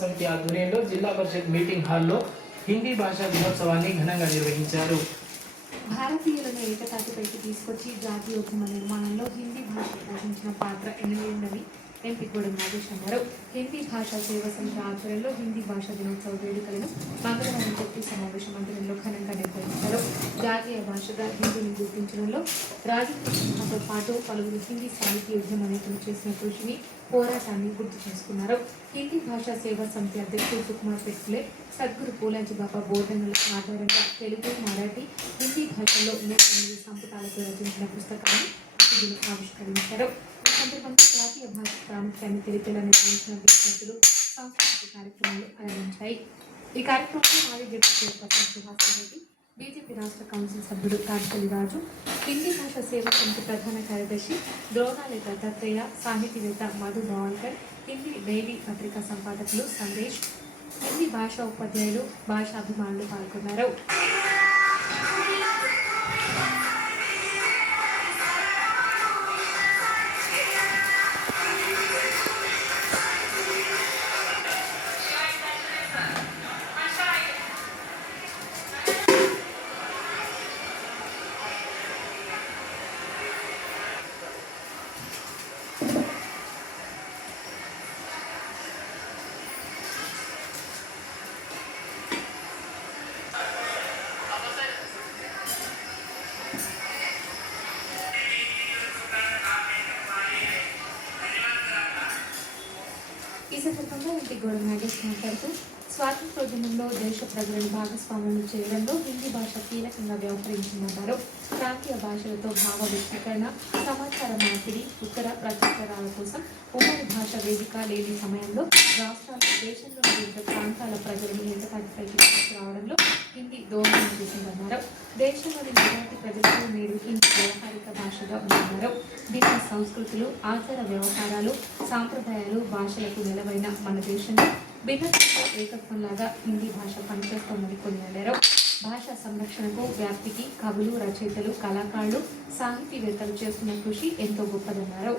సమితి ఆధ్వర్యంలో జిల్లా పరిషత్ మీటింగ్ హాల్లో హిందీ భాషా దినోత్సవాన్ని ఘనంగా నిర్వహించారు. భారతీయులను ఏకతాటిపైకి తీసుకొచ్చి జాతీయోద్యమ నిర్మాణంలో హిందీ భాష పోషించిన పాత్ర ఎనలేనిదని ఎంపీ గూడెం నాగేష్ అన్నారు. హిందీ భాషా సేవ సమితి ఆధ్వర్యంలో హిందీ భాషా దినోత్సవ వేడుకలను మంగళవారం జడ్పీ సమావేశ మందిరంలో ఘనంగా నిర్వహించారు. జాతీయ భాషగా హిందీని గుర్తించడంలో రాజకీయంతో పాటు పలువురు హిందీ సాహిత్య ఉద్యమ నేతలు చేసిన కృషిని, పోరాటాన్ని గుర్తు చేసుకున్నారు. హిందీ భాషా సేవా సమితి అధ్యక్షుడు సుకుమార్ పెట్లే, సద్గురు పూలాజీ బాబా బోధనల ఆధారంగా తెలుగు, మరాఠీ, హిందీ భాషల్లో 108 సంపుటాలతో రచించిన పుస్తకాన్ని ఆవిష్కరించారు. ఈ సందర్భంగా జాతీయ భాష ప్రాముఖ్యాన్ని తెలిపేలా నిర్వహించిన విద్యార్థులు సాంస్కృతిక కార్యక్రమాలు ఆరంభించాయి. ఈ కార్యక్రమంలో మాజీ deputy chairperson Suhasini Reddy, BJP రాష్ట్ర కౌన్సిల్ సభ్యుడు తాడిపల్లి రాజు, హిందీ భాషా సేవా సమితి ప్రధాన కార్యదర్శి ద్రోణాలి దత్తాత్రేయ, సాహితీవేత్త మధు భవాల్కర్, హిందీ డైలీ పత్రికా సంపాదకులు సందేశ్, హిందీ భాషా ఉపాధ్యాయులు, భాషాభిమానులు పాల్గొన్నారు. ఈ సందర్భంగా ఎంపీ గూడెం నాగేష్ మాట్లాడుతూ స్వాతంత్రోద్యమంలో దేశ ప్రజలను భాగస్వాములను చేయడంలో హిందీ భాష కీలకంగా వ్యవహరించిందన్నారు. ప్రాంతీయ భాషలతో భావ వ్యక్తీకరణ, సమాచార మార్పిడి, ఉత్తర ప్రత్యుత్తరాల కోసం ఉమ్మడి భాష వేదిక లేని సమయంలో రాష్ట్రాలు, దేశంలోని వివిధ ప్రాంతాల ప్రజలను ఏకతాటిపైకి తీసుకురావడంలో హిందీ దోహదం చేసిందన్నారు. దేశంలోని మరాఠీ ప్రజలకు నేడు హిందీ వ్యవహారిక భాషగా ఉందన్నారు. భిన్న సంస్కృతులు, ఆచార వ్యవహారాలు, సాంప్రదాయాలు, భాషలకు నెలవైన మన దేశంలో భిన్నతతో ఏకత్వంలాగా హిందీ భాష పనిచేస్తోందని కొనియాడారు. భాషా సంరక్షణకు, వ్యాప్తికి కవులు, రచయితలు, కళాకారులు, సాహితీవేత్తలు చేస్తున్న కృషి ఎంతో గొప్పదన్నారు.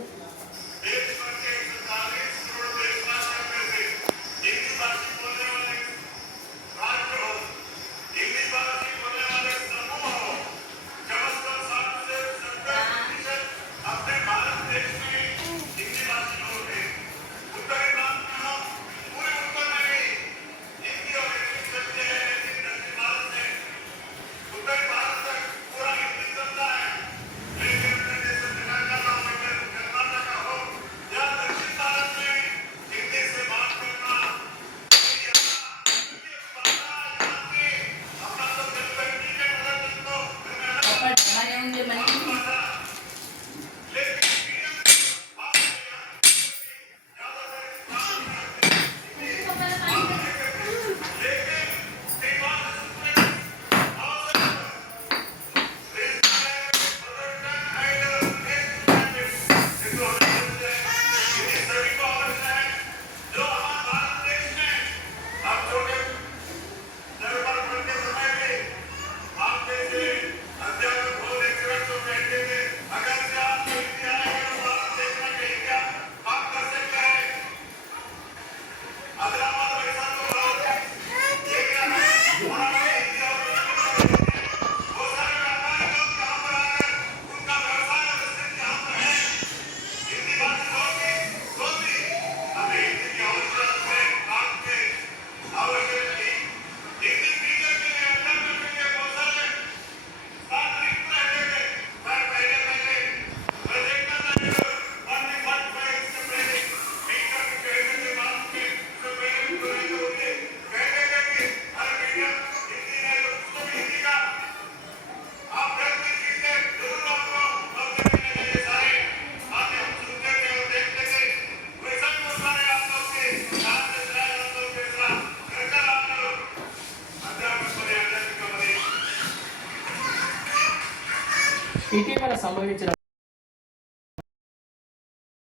ఇటీవల సంభవించిన